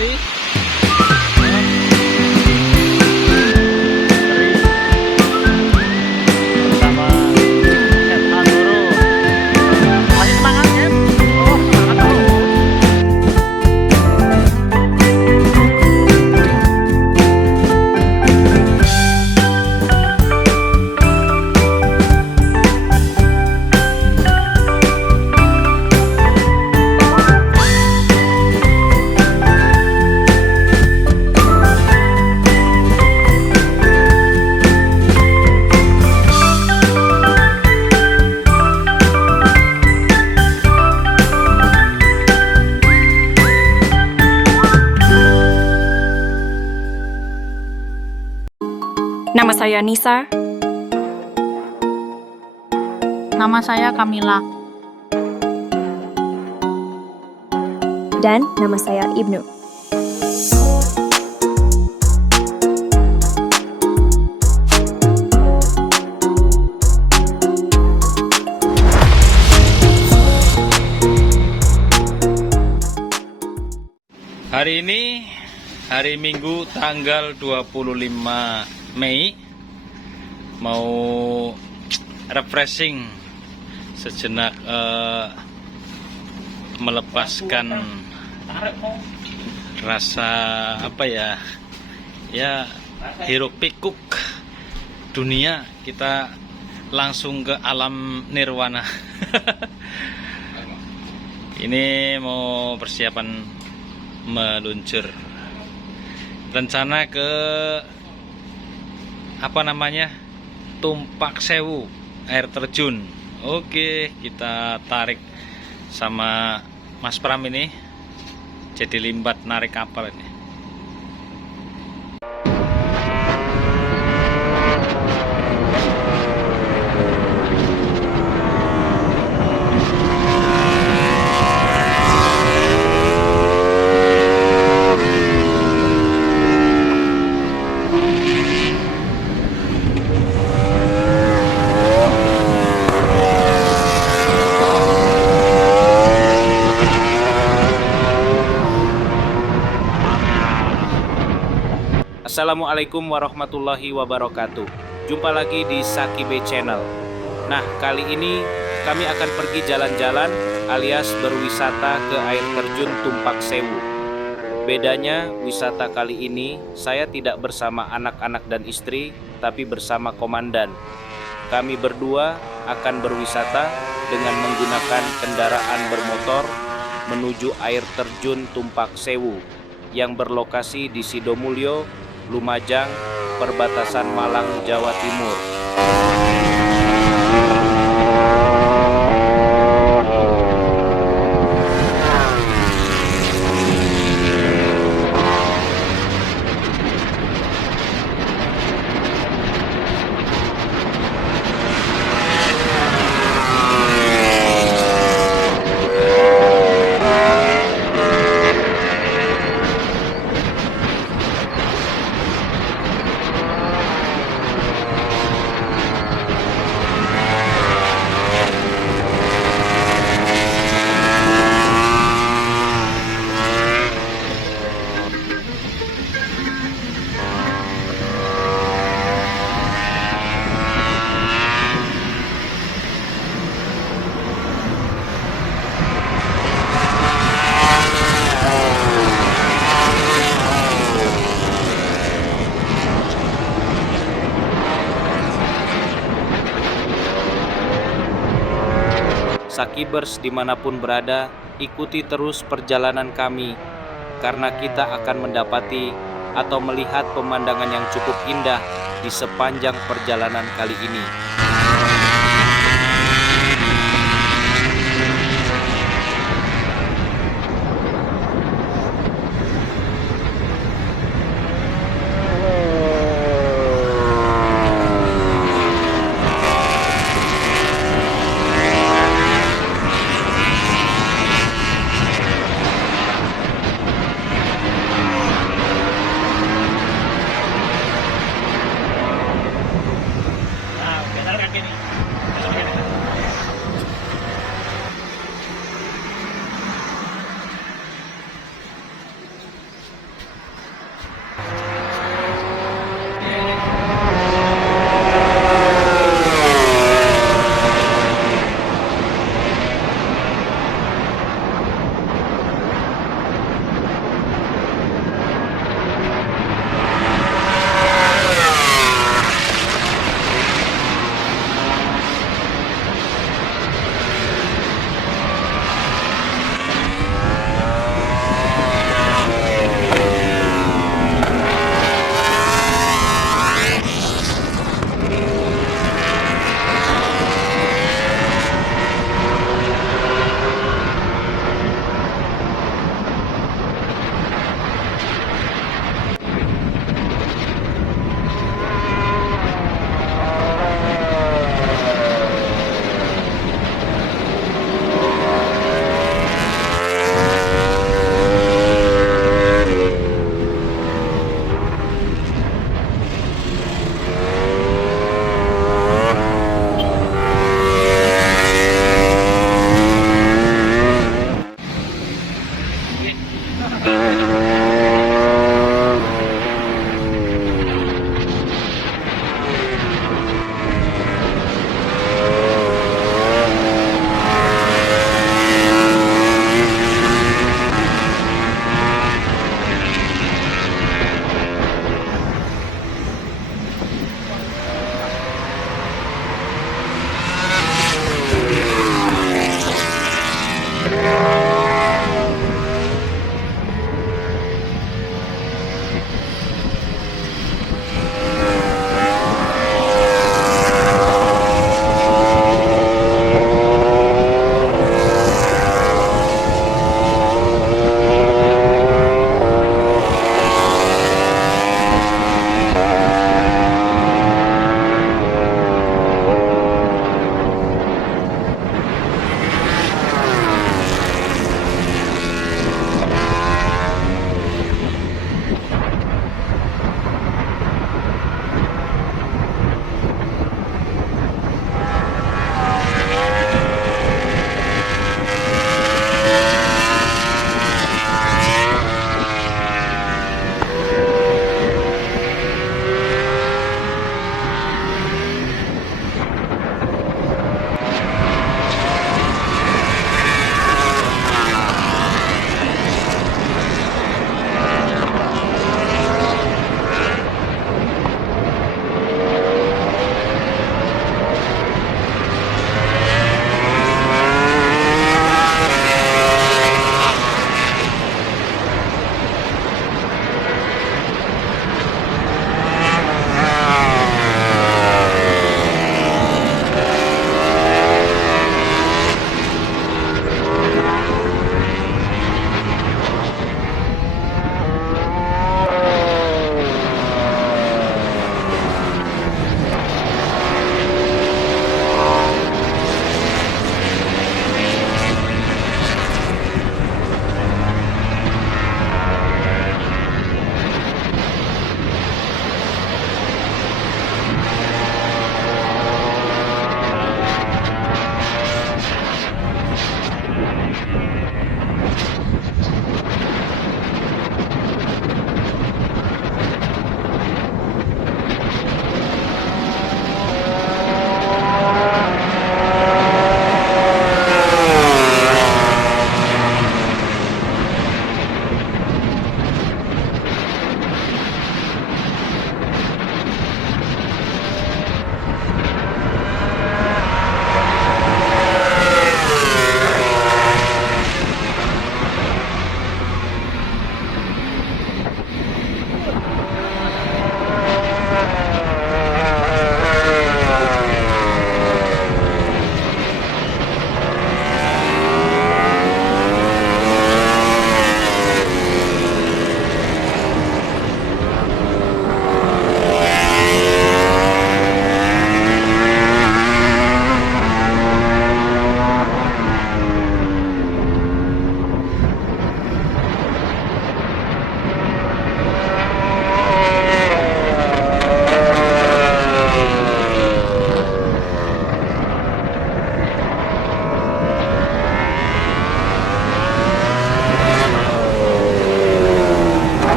pasti. Bersama Chef Handoro. Masih semangat ya? Oh, semangat terus. Nama saya Nisa. Nama saya Kamila. Dan nama saya Ibnu. Hari ini hari Minggu tanggal 25 Mei, mau refreshing sejenak, melepaskan rasa apa ya hiruk pikuk dunia, kita langsung ke alam nirwana. Ini mau persiapan meluncur, rencana ke Tumpak Sewu, air terjun. Oke, kita tarik sama Mas Pram ini, jadi limbat narik kapal ini. Assalamualaikum warahmatullahi wabarakatuh. Jumpa lagi di Sakibe Channel. Nah, kali ini kami akan pergi jalan-jalan alias berwisata ke air terjun Tumpak Sewu. Bedanya wisata kali ini saya tidak bersama anak-anak dan istri, tapi bersama komandan. Kami berdua akan berwisata dengan menggunakan kendaraan bermotor menuju air terjun Tumpak Sewu yang berlokasi di Sidomulyo, Lumajang, perbatasan Malang, Jawa Timur. Sakibers dimanapun berada, ikuti terus perjalanan kami, karena kita akan mendapati atau melihat pemandangan yang cukup indah di sepanjang perjalanan kali ini.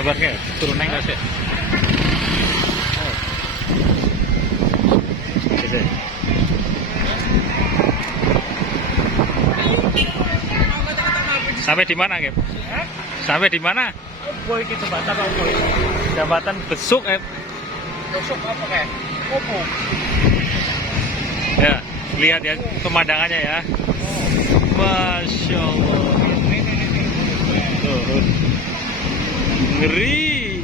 Sabar ya, turun naik nggak sih? Gitu. Sampai di mana, Gep? Sampai di mana? Boy kita jembatan apa boy? Jembatan Besuk, Gep. Besok apa kayak? Opo. Ya, lihat ya pemandangannya ya. Masya Allah. Tuh. Ngeri.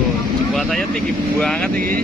Oh, jembatannya tinggi banget ini.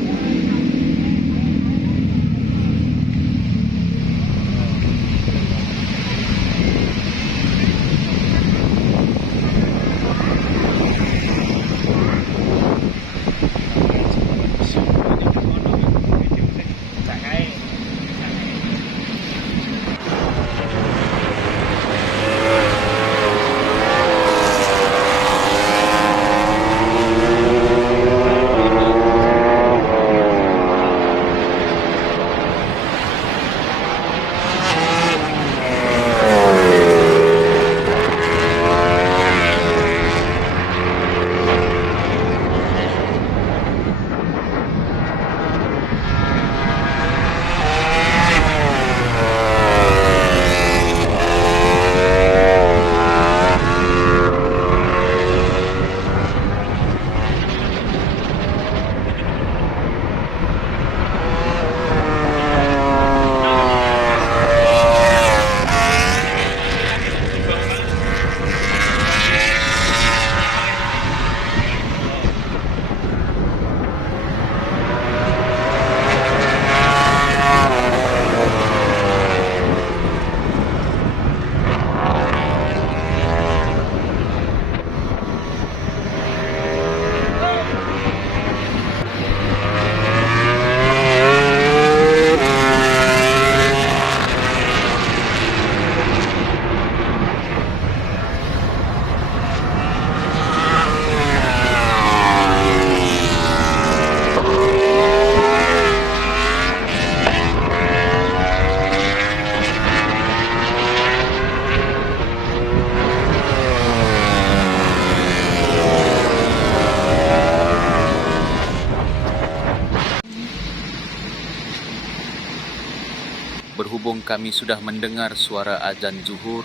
Berhubung kami sudah mendengar suara azan zuhur,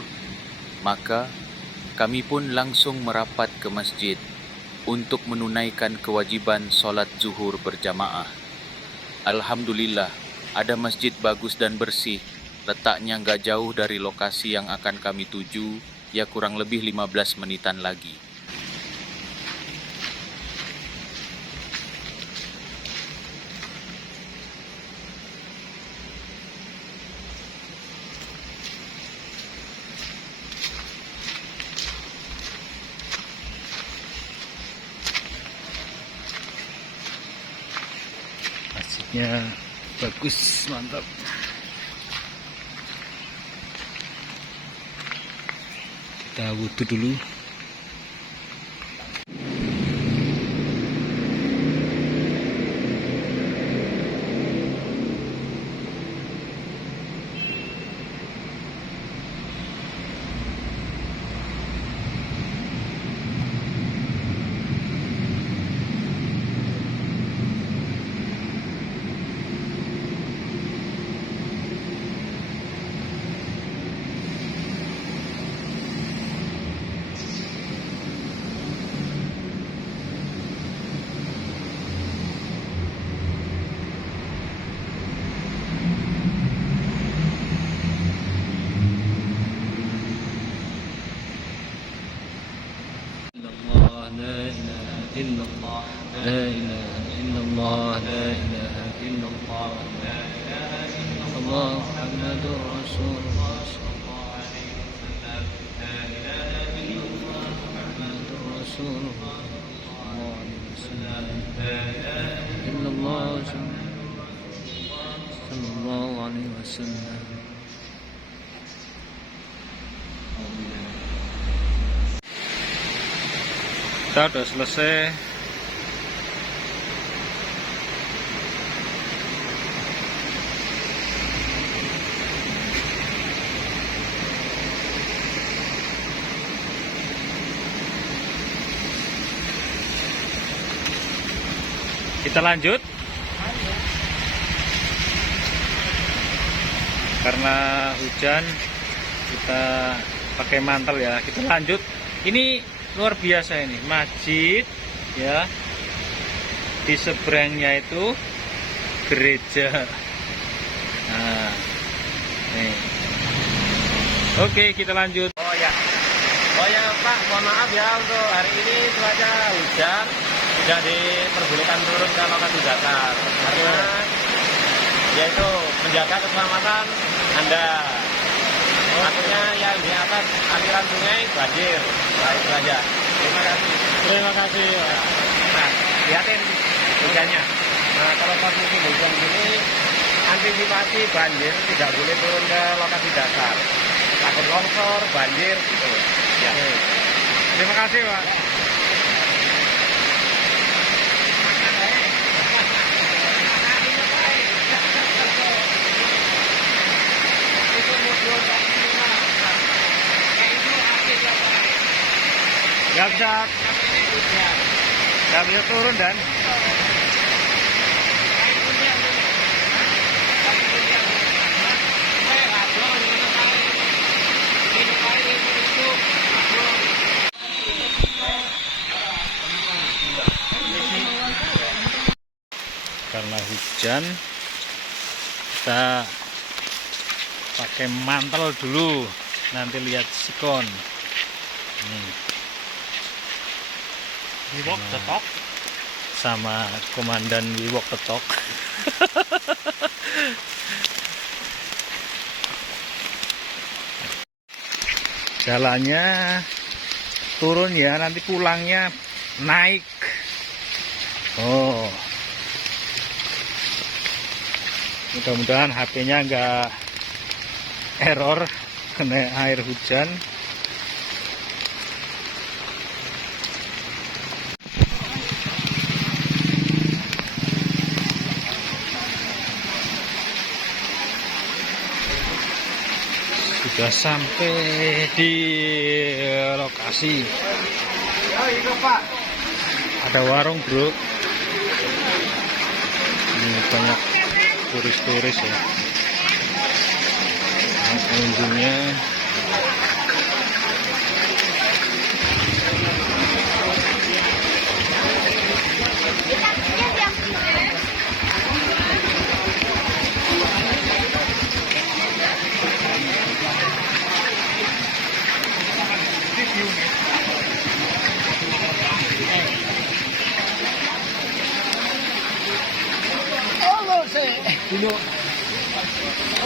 maka kami pun langsung merapat ke masjid untuk menunaikan kewajiban solat zuhur berjamaah. Alhamdulillah, ada masjid bagus dan bersih, letaknya nggak jauh dari lokasi yang akan kami tuju, ya kurang lebih 15 menitan lagi. Masjidnya bagus, mantap. Kita wudhu dulu. إلا الله لا إله إلا الله لا إله إلا الله لا إله إلا الله محمد رسول الله صلى الله عليه وسلم لا إله إلا الله محمد رسول الله صلى الله عليه وسلم لا إله إلا الله صلى الله عليه وسلم. Kita udah selesai. Kita lanjut. Karena hujan kita pakai mantel ya. Kita lanjut. Ini luar biasa ini, masjid ya. Di seberangnya itu gereja. Nah, nih. Oke, kita lanjut. Oh ya Pak, mohon maaf ya untuk hari ini cuaca hujan, tidak diperbolehkan turun ke lokasi datar karena yaitu menjaga keselamatan Anda. Artinya yang di atas aliran sungai banjir. Nah, itu aja. Terima kasih. Terima kasih. Nah, lihatin hujannya. Nah, kalau posisi hujan gini, antisipasi banjir tidak boleh turun ke lokasi dasar. Takut longsor, banjir, gitu. Ya. Terima kasih, Pak. Nggak bisa turun dan karena hujan kita pakai mantel dulu, nanti lihat sikon. Wiwok Tetok Sama Komandan Wiwok Tetok. Jalannya turun ya, nanti pulangnya naik. Oh, mudah-mudahan HP-nya nggak error kena air hujan. Sudah sampai di lokasi. Ada warung, bro. Ini banyak turis-turis ya. Pengunjungnya.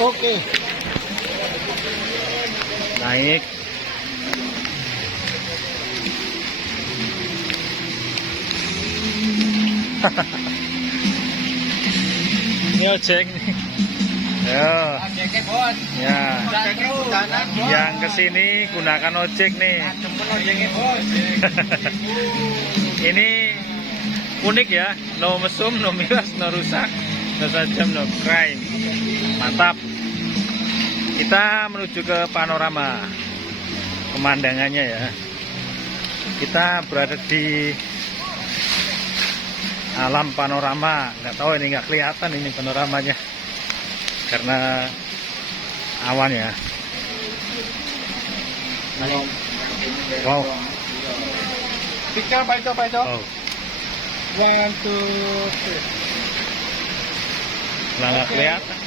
Oke. Naik. Ini ojek nih. Ya. Ya. Yang kesini gunakan ojek nih. Ini unik ya. No mesum, no miras, no rusak, no sajam, no crime. Mantap. Kita menuju ke panorama pemandangannya ya. Kita berada di alam panorama. Nggak tahu ini nggak kelihatan ini panoramanya karena awan ya. Wow. Picture Pak Ito. Oh. 1, 2, 3. Lah nggak kelihatan.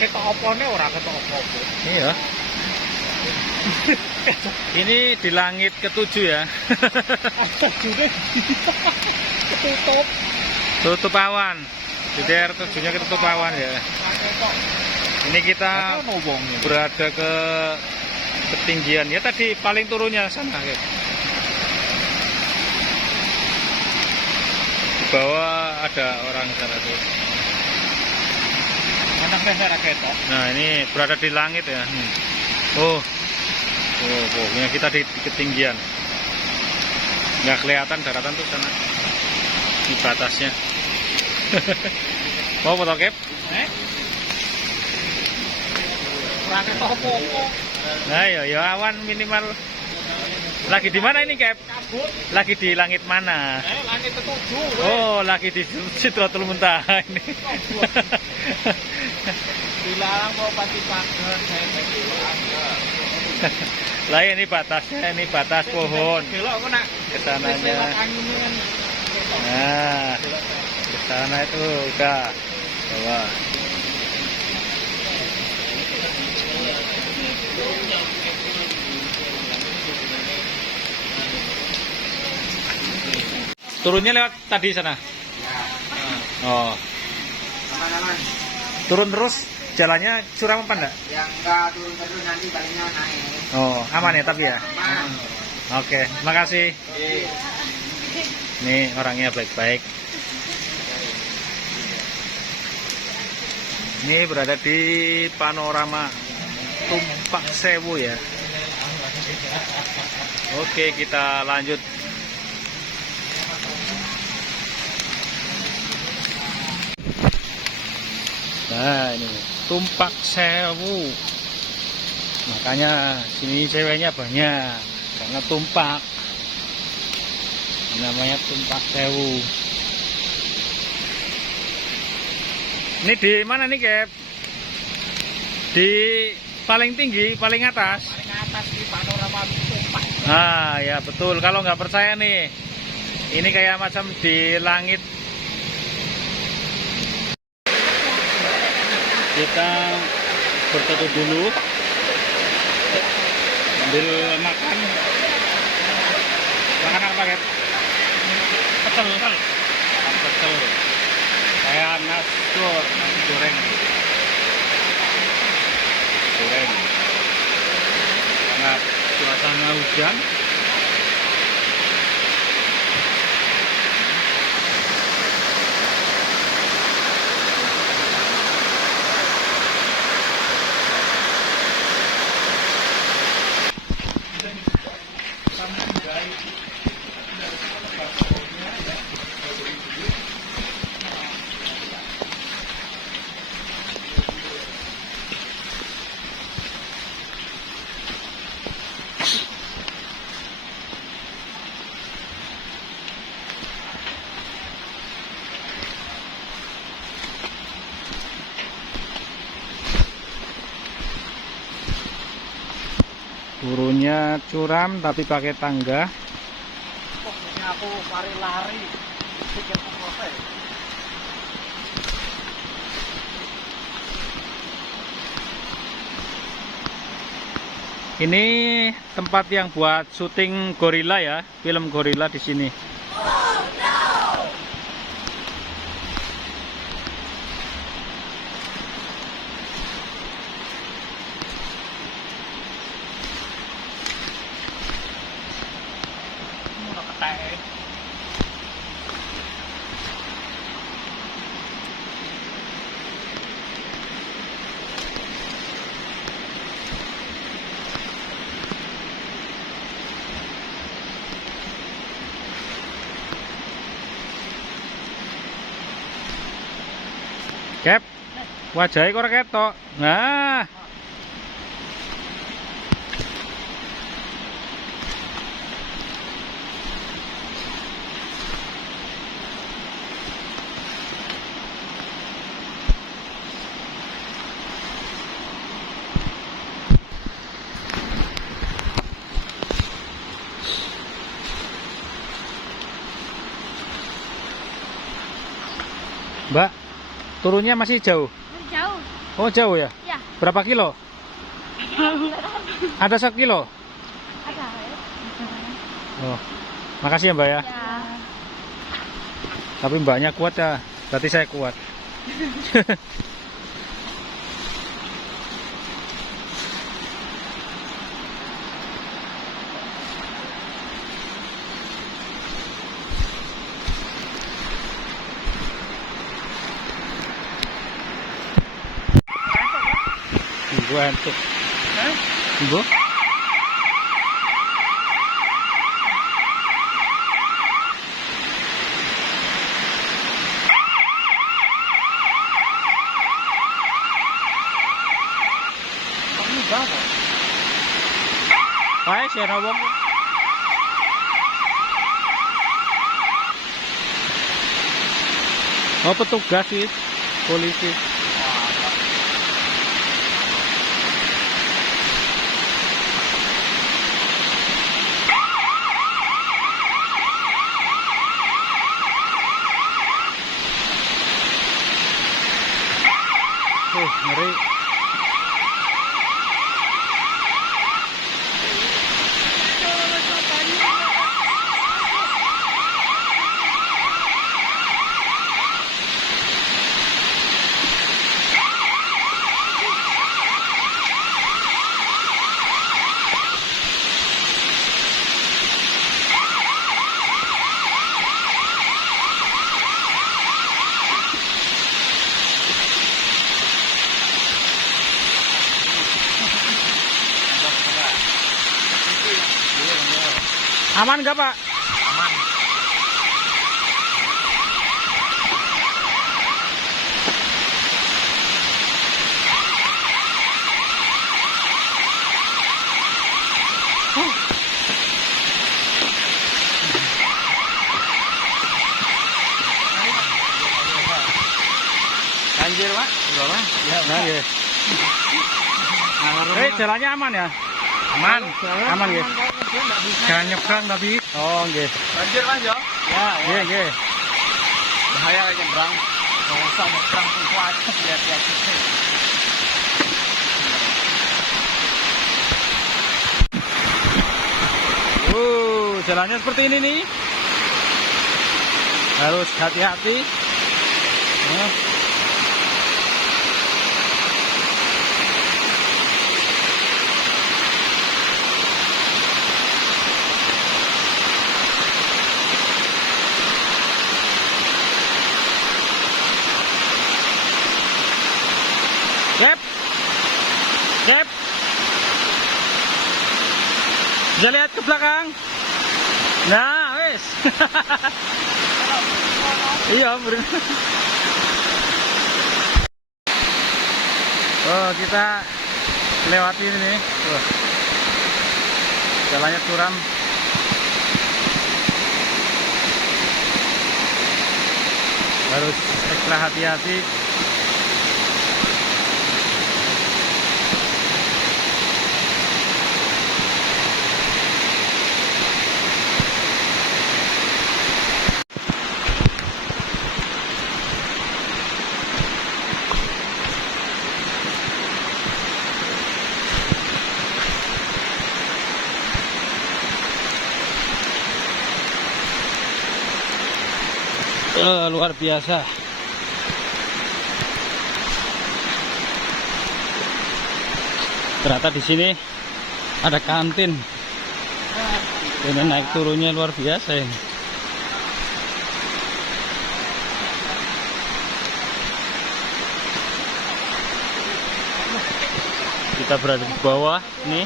Ketok opone ora ketok opo. Iya. Ini di langit ketujuh ya. Ketutup. Tutup awan. Di daerah tujuhnya ketutup awan ya. Ini kita berada ke ketinggian ya, tadi paling turunnya sana ya. Di bawah ada orang sana tuh. Nah, ini berada di langit ya. Oh, pokoknya kita di ketinggian. Nggak kelihatan daratan tuh sana. Di batasnya. Mau foto cap? Nah, ya awan minimal Lagi di mana ini, Kep? Lagi di langit mana? Langit ketujuh. Oh, lagi di Sidratul Muntaha ini. Dilarang mau pati pagar, saya pagar. Lah ini batasnya, ini batas pohon. Belok aku nak. Kesananya. Nah, ke sana itu udah bawah. Turunnya lewat tadi sana. Oh. Aman-aman. Turun terus jalannya curam apa enggak? Yang enggak turun terus nanti baliknya naik. Oh, aman ya tapi ya. Aman. Oke, makasih. Nih orangnya baik-baik. Ini berada di panorama Tumpak Sewu ya. Oke, kita lanjut. Nah ini Tumpak Sewu. Makanya sini ceweknya banyak karena tumpak. Namanya Tumpak Sewu. Ini di mana nih, Kep? Di paling tinggi, paling atas. Paling atas di panorama Tumpak. Ah ya betul. Kalau nggak percaya nih, ini kayak macam di langit. Kita berteduh dulu, ambil makan. Makan apa, Kep? Pecel. Pecel. Kayak nasi goreng. Goreng. Karena suasana hujan. Turunnya curam tapi pakai tangga. Pokoknya aku lari-lari. Pikir selesai. Ini tempat yang buat syuting gorila ya, film gorila di sini. Kep, wajahnya kok ketok. Nah, Mbak, turunnya masih jauh? Jauh. Oh jauh ya? Ya. Berapa kilo? Ada 1 kilo? Ada. Oh, makasih ya Mbak ya. Ya. Tapi Mbaknya kuat ya, berarti saya kuat. Ibu antuk. Ibu? Kae sira wong. Oh, petugas sih, polisi. Ngeri. Aman nggak Pak? Aman. Banjir Pak? Berapa? Ya, ya. Jalannya aman ya? Aman. Aman ya? Jangan nyebrang tapi. Oh, nggih. Banjir Mas ya? Ya, Nggih, nggih. Bahaya kayak nyebrang. Nggak usah nyebrang tuh kuat. Lihat-lihat sih. Jalannya seperti ini nih. Harus hati-hati. Cep. Cep. Bisa lihat ke belakang. Nah, wes. Iya, bener. Oh, kita lewati ini nih. Jalannya curam. Harus ekstra hati-hati. Luar biasa. Ternyata di sini ada kantin. Ini naik turunnya luar biasa ini. Kita berada di bawah nih.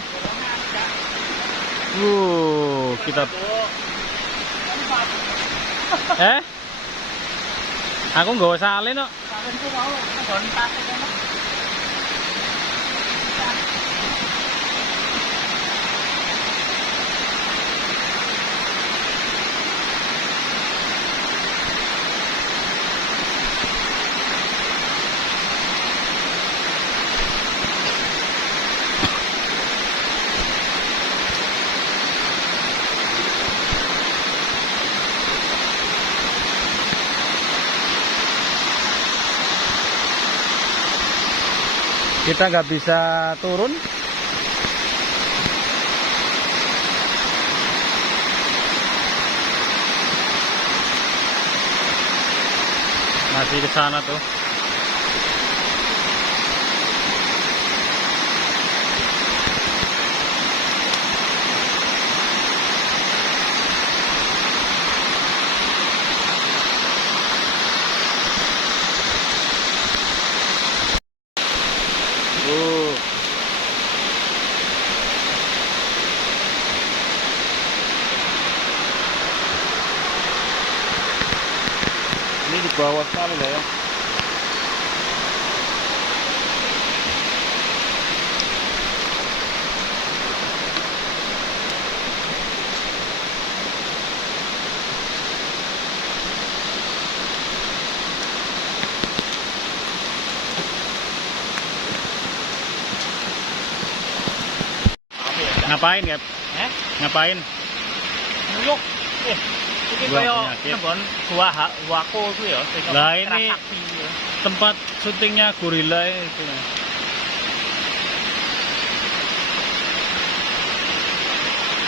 Kita aku nggak usah salin kok. Kita nggak bisa turun. Masih ke sana tuh. Ini di bawah sekali lah ya. Ngapain, Gap? Ngapain? Nyuk. Iki Buah koyo penyakit. nembon buahku itu ya. sing Lah, ini- Kerasakti ya. Tempat syutingnya gorila itu.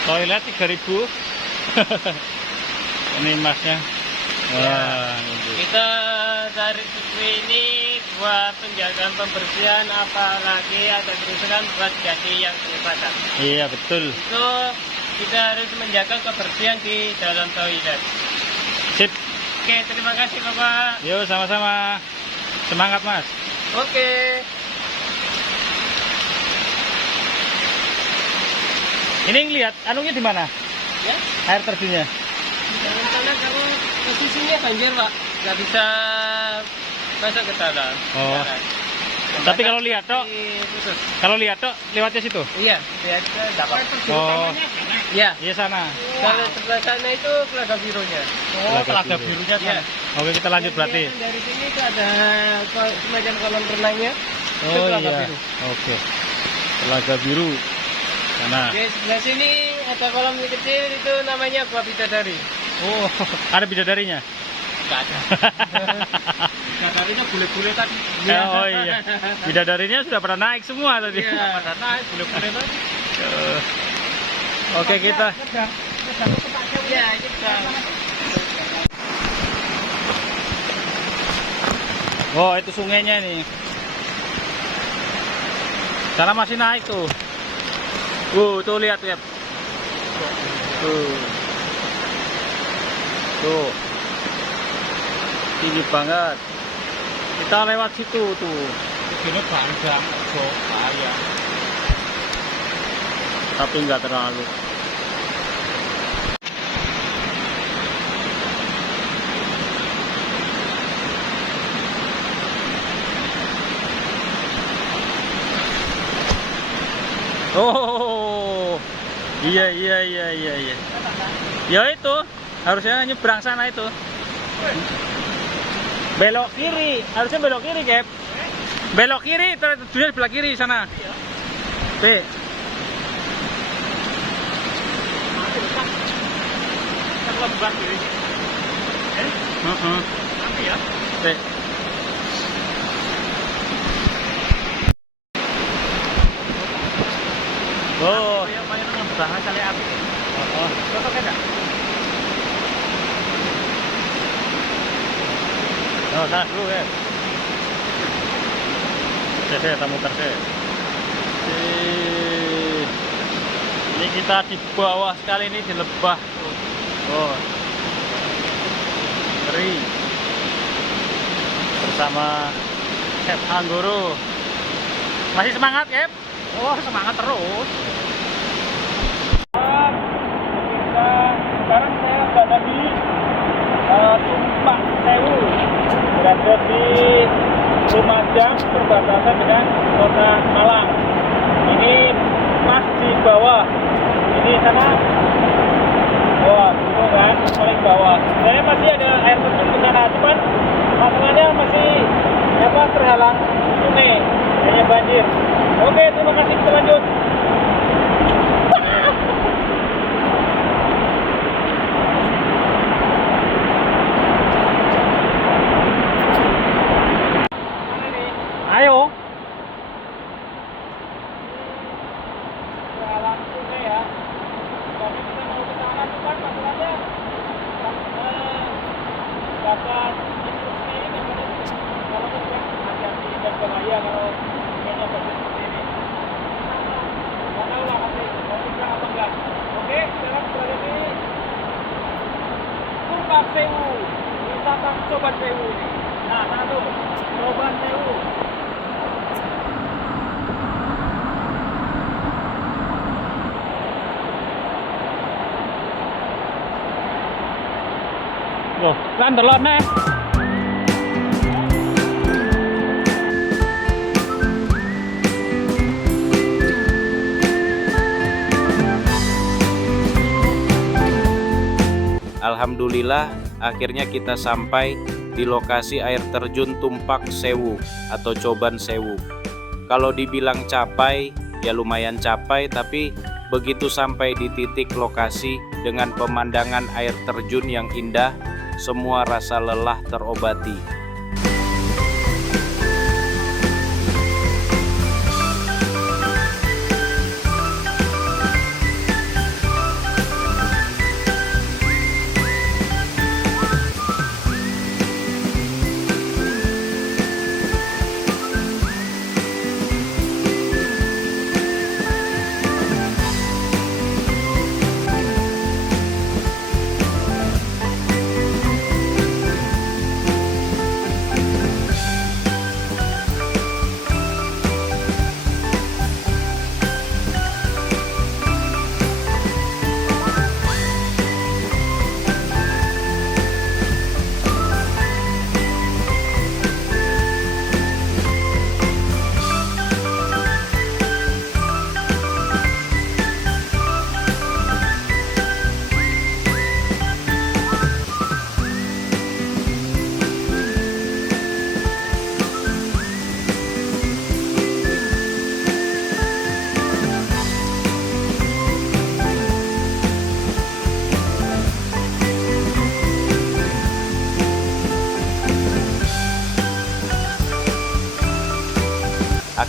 Toilet 3.000. Ini masnya. Wah, ini. Kita dari buku ini buat penjagaan pembersihan, apalagi ada kerusakan buat jadi yang kelihatan. Iya, betul. Itu kita harus menjaga kebersihan di dalam toilet. Sip. Oke, terima kasih Bapak. Yuk, sama-sama. Semangat, Mas. Oke. Ini lihat anunya di mana? Ya, Air terjunnya. jangan sana kalau posisinya banjir Pak, nggak bisa masuk ke dalam. Oh. Jalan. Tapi kalau lihat tok, Putus. lewatnya situ. Iya, lihat ke dapat. Oh, Iya. iya sana. Kalau sebelah sana itu Telaga Birunya. Oh, Telaga Birunya Iya. Oke, kita lanjut berarti. Kelihatan dari sini itu ada semacam kolam renangnya. Itu Oh Telaga iya. Biru. Oke. Telaga Biru. Sana. Di sebelah sini ada kolam kecil itu namanya Gua Bidadari. Oh, ada bidadarinya. Enggak ada. Bidadarinya bule-bule tadi. Oh iya. Bidadarinya sudah pada naik semua tadi. Iya, pada naik bule-bule tadi. Oke, kita. Iya, ini sudah. Oh, itu sungainya nih. Sana masih naik tuh. Tuh lihat. Tuh. Tinggi banget. Kita lewat situ tuh. Ini panjang, kok bahaya. Tapi nggak terlalu. Oh, iya. Ya itu, harusnya nyebrang sana itu. Belok kiri, harusnya belok kiri, Gap. Belok kiri, terjunnya sebelah kiri sana. B. Lebat ini. Nanti ya. B. Oh, Kayak main ngebanget kali api. oh. Cocok enggak? Oh, sana dulu ya. Saya muter saya. Ini kita di bawah sekali, ini di lebah. Oh, ngeri. Bersama Chef Anggoro. Masih semangat, Cap? Oh, semangat terus. Sekarang saya berada di Tumpak Sewu, berada di Lumajang, perbatasan dengan Kota Malang. Ini pas di bawah, ini sana, wah itu kan paling bawah. Saya masih ada air terjun di sana, cuman masalahnya masih terhalang sungai, hanya banjir. Oke, terima kasih, kita lanjut. Ayo. Jalan sungai ya. Tapi kita mau ke sana cuman masalahnya dapat instruksi ini kalau kita hati-hati dan bahaya kalau kayaknya bagus seperti ini. Nggak tahu lah nanti mau bisa apa enggak. Oke, sekarang berada di Tumpak Sewu, wisata Coban Sewu. Nah, sana tuh Coban Sewu. Loh, kan telon nih. Alhamdulillah, akhirnya kita sampai di lokasi air terjun Tumpak Sewu atau Coban Sewu. Kalau dibilang capai, ya lumayan capai, tapi Begitu sampai di titik lokasi dengan pemandangan air terjun yang indah, semua rasa lelah terobati.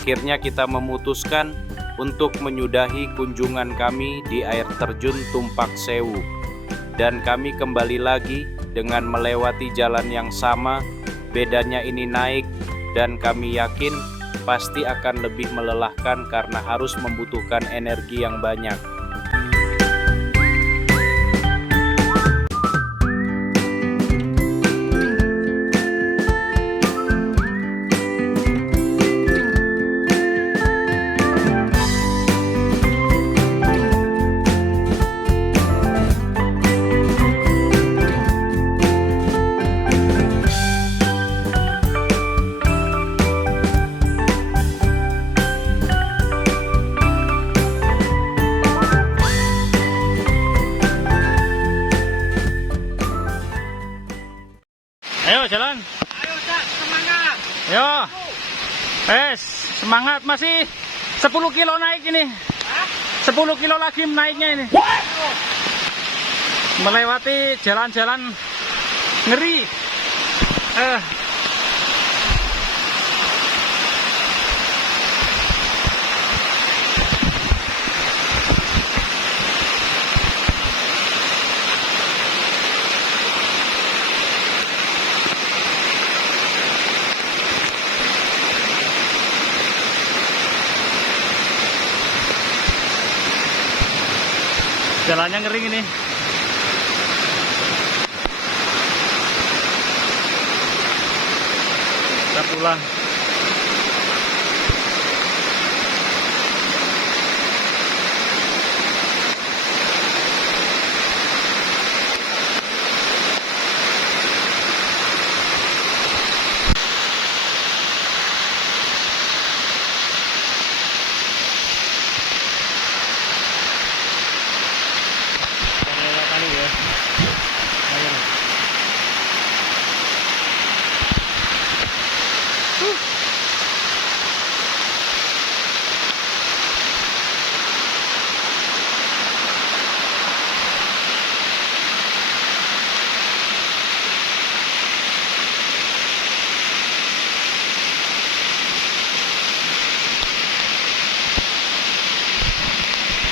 Akhirnya kita memutuskan untuk menyudahi kunjungan kami di air terjun Tumpak Sewu. Dan kami kembali lagi dengan melewati jalan yang sama, bedanya ini naik, dan kami yakin pasti akan lebih melelahkan karena harus membutuhkan energi yang banyak. Ayo jalan. Ayo Cak, semangat. Ayo. Semangat, masih 10 kilo naik ini. 10 kilo lagi naiknya ini. Melewati jalan-jalan ngeri. Jalannya ngering ini. Kita pulang.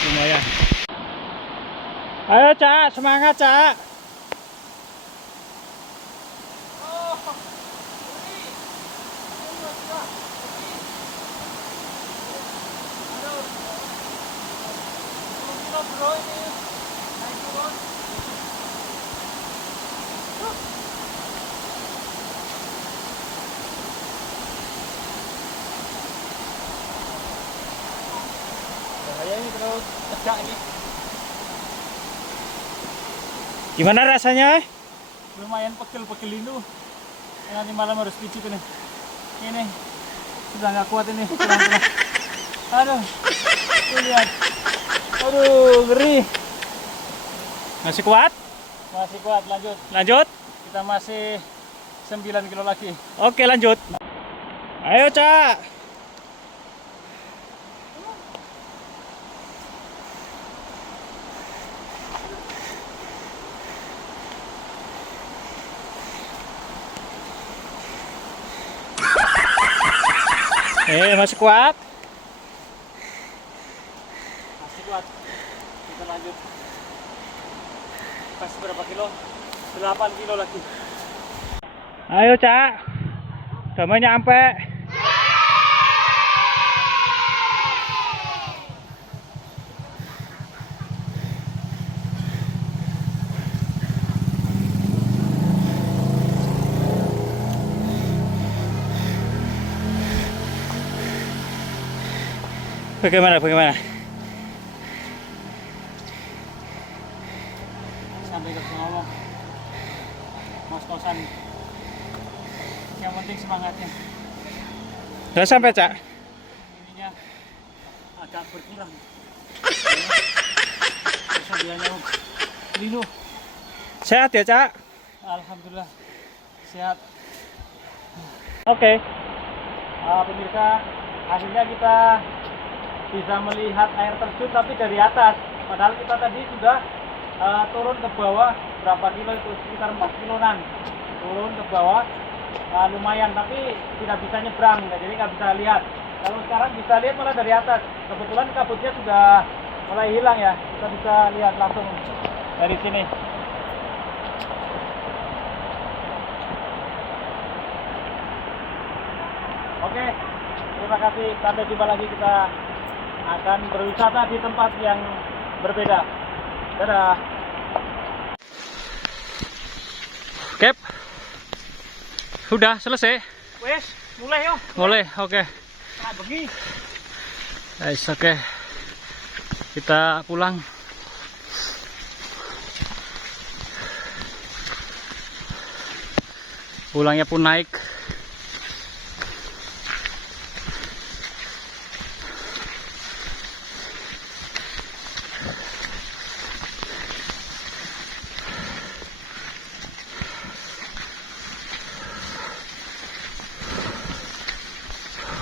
Lumayan. Ayo Cak, semangat Cak. Gimana rasanya? Lumayan pegel-pegel itu. Nanti malam harus pijit ini. Ini sudah nggak kuat ini. Aduh, tuh lihat. Aduh, ngeri. Masih kuat? Masih kuat, lanjut. Lanjut? Kita masih 9 kilo lagi. Oke, lanjut. Ayo, Cak. Masih kuat. Masih kuat. Kita lanjut. Pas berapa kilo? 8 kilo lagi. Ayo, Cak. Udah mau nyampe. Bagaimana? Sampai ke ngomong, ngos-ngosan. Yang penting semangatnya. Udah sampai, Cak? Ininya agak berkurang. Kesudiannya linu. Sehat ya, Cak? Alhamdulillah sehat. Oke. Pemirsa, akhirnya kita bisa melihat air terjun tapi dari atas. Padahal kita tadi sudah turun ke bawah berapa kilo itu, sekitar 4 kiloan turun ke bawah. Lumayan, tapi tidak bisa nyebrang, jadi nggak bisa lihat. Kalau sekarang bisa lihat malah dari atas. Kebetulan kabutnya sudah mulai hilang ya, kita bisa lihat langsung dari sini. Oke, terima kasih. Sampai jumpa lagi, kita akan berwisata di tempat yang berbeda. Dadah. Kep, udah selesai. Wes, mulai yo. Mulai, oke. Nah, bengi. Guys, oke. Kita pulang. Pulangnya pun naik.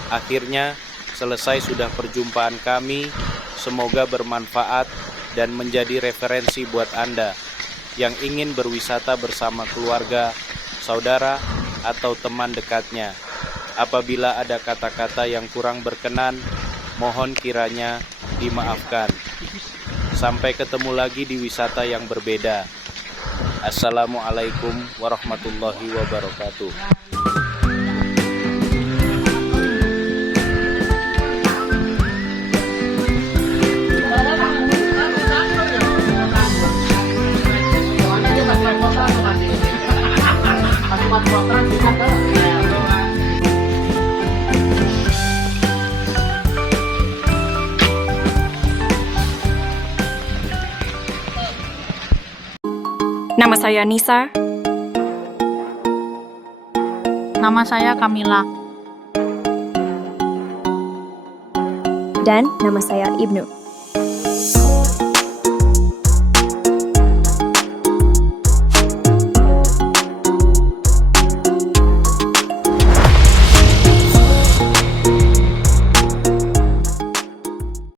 Akhirnya selesai sudah perjumpaan kami. Semoga bermanfaat dan menjadi referensi buat Anda yang ingin berwisata bersama keluarga, saudara, atau teman dekatnya. Apabila ada kata-kata yang kurang berkenan, mohon kiranya dimaafkan. Sampai ketemu lagi di wisata yang berbeda. Assalamualaikum warahmatullahi wabarakatuh. Nama saya Nisa. Nama saya Kamila. Dan nama saya Ibnu.